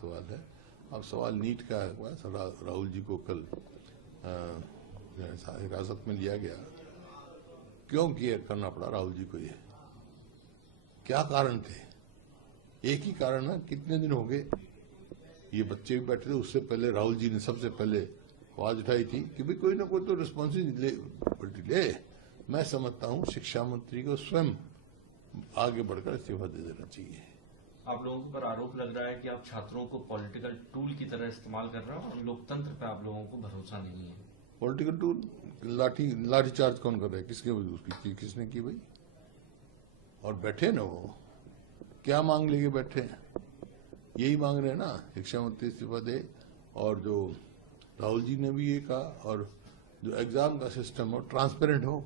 सवाल है। अब सवाल नीट का है। राहुल जी को कल हिरासत में लिया गया, क्यों किया करना पड़ा राहुल जी को? ये क्या कारण थे? एक ही कारण है, कितने दिन हो गए ये बच्चे भी बैठे थे, उससे पहले राहुल जी ने सबसे पहले आवाज उठाई थी कि भाई कोई ना कोई तो रिस्पॉन्सिबिलिटी ले। मैं समझता हूं शिक्षा मंत्री को स्वयं आगे बढ़कर इस्तीफा दे देना चाहिए। आप लोगों पर आरोप लग रहा है कि आप छात्रों को पॉलिटिकल टूल की तरह इस्तेमाल कर रहे हो और लोकतंत्र पे आप लोगों को भरोसा नहीं है। Political tool? लाठी चार्ज कौन कर रहा है? किसने की भाई? और बैठे ना वो क्या मांग लेके बैठे हैं? यही मांग रहे हैं ना, शिक्षा मंत्री इस्तीफा दे। और जो राहुल जी ने भी ये कहा, और जो एग्जाम का सिस्टम हो ट्रांसपेरेंट हो,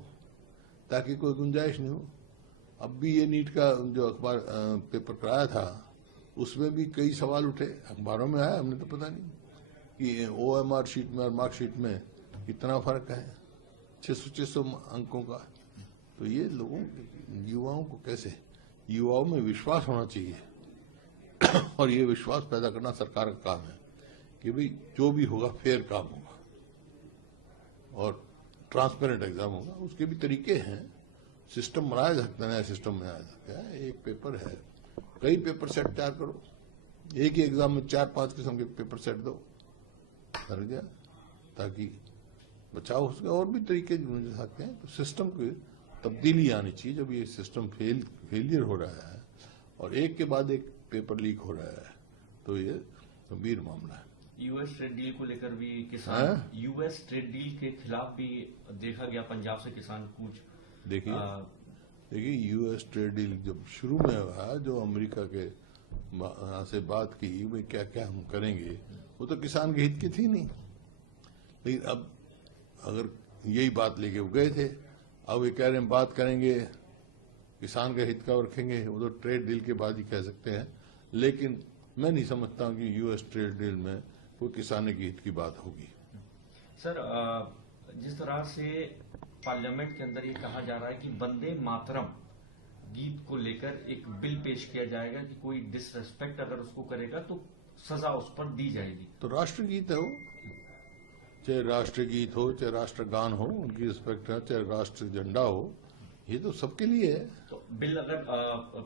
ताकि कोई गुंजाइश नहीं हो। अब भी ये नीट का जो अखबार पेपर कराया था, उसमें भी कई सवाल उठे, अखबारों में आया, हमने तो पता नहीं कि OMR शीट में और मार्कशीट में कितना फर्क है, 600 अंकों का। तो ये लोगों युवाओं को कैसे, युवाओं में विश्वास होना चाहिए और ये विश्वास पैदा करना सरकार का काम है कि भाई जो भी होगा फेयर काम होगा और ट्रांसपेरेंट एग्जाम होगा। उसके भी तरीके हैं, सिस्टम बनाया जा सकता है, नया सिस्टम बनाया जा सकता है। एक पेपर है, कई पेपर सेट तैयार करो, एक ही एग्जाम में 4-5 किस्म के पेपर सेट दो, कर गया, ताकि बचाव हो सके। और भी तरीके ढूंढ सकते हैं। तो सिस्टम की तब्दीली आनी चाहिए। जब ये सिस्टम फेलियर हो रहा है और एक के बाद एक पेपर लीक हो रहा है, तो ये गंभीर मामला है। यूएस ट्रेड डील को लेकर भी किसान, यूएस ट्रेड डील के खिलाफ भी देखा गया पंजाब से किसान कूच। देखिए यूएस ट्रेड डील जब शुरू में हुआ, जो अमेरिका के यहाँ से बात की भाई क्या क्या हम करेंगे, वो तो किसान के हित की थी नहीं। लेकिन अब अगर यही बात लेके वो गए थे, अब ये कह रहे हैं बात करेंगे, किसान का हित का रखेंगे, वो तो ट्रेड डील के बाद ही कह सकते हैं। लेकिन मैं नहीं समझता हूं कि यूएस ट्रेड डील में कोई किसान के हित की बात होगी। सर, जिस तरह से पार्लियामेंट के अंदर ये कहा जा रहा है कि वंदे मातरम गीत को लेकर एक बिल पेश किया जाएगा कि कोई डिसरेस्पेक्ट अगर उसको करेगा तो सजा उस पर दी जाएगी। तो राष्ट्रगीत है वो, चाहे राष्ट्रगीत हो, चाहे राष्ट्रगान हो, उनकी रिस्पेक्ट है, चाहे राष्ट्र झंडा हो, ये तो सबके लिए है। तो बिल अगर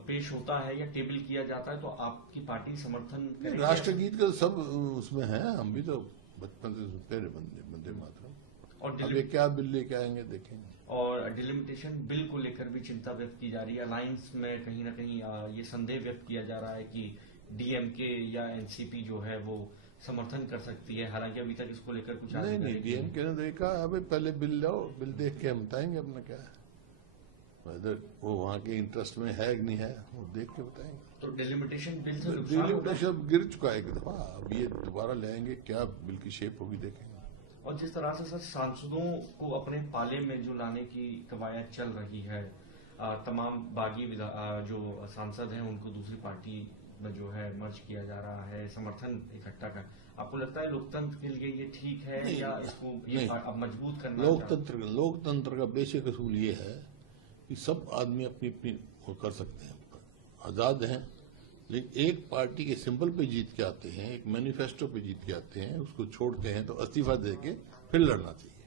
पेश होता है या टेबल किया जाता है तो आपकी पार्टी समर्थन करेगी? राष्ट्रगीत का सब उसमें है, हम भी तो बचपन से सुनते रहे वंदे मातरम। और अब ये क्या बिल लेके आएंगे देखेंगे। और डिलिमिटेशन बिल को लेकर भी चिंता व्यक्त की जा रही है। अलायंस में कहीं ना कहीं ये संदेह व्यक्त किया जा रहा है कि डीएमके या एनसीपी जो है वो समर्थन कर सकती है। हालांकि अभी तक इसको लेकर कुछ नहीं, डीएमके ने देखा, अभी पहले बिल लाओ, बिल देख के हम बताएंगे अपना क्या है, अगर वो वहाँ के इंटरेस्ट में है कि नहीं है, वो देख के बताएंगे। तो डिलिमिटेशन बिल से डिलिमिटेशन गिर चुका है एक दफा, अब ये दोबारा लाएंगे, क्या बिल की शेप होगी देखेंगे। और जिस तरह से सर सांसदों को अपने पाले में जो लाने की कवायद चल रही है, तमाम बागी जो सांसद हैं उनको दूसरी पार्टी में जो है मर्ज किया जा रहा है, समर्थन इकट्ठा कर, आपको लगता है लोकतंत्र के लिए ये ठीक है या इसको ये अब मजबूत करना? लोकतंत्र का बेसिक असूल ये है कि सब आदमी अपनी अपनी कर सकते हैं, आजाद हैं। लेकिन एक पार्टी के सिंबल पे जीत के आते हैं, एक मैनिफेस्टो पे जीत के आते हैं, उसको छोड़ते हैं तो इस्तीफा देके फिर लड़ना चाहिए।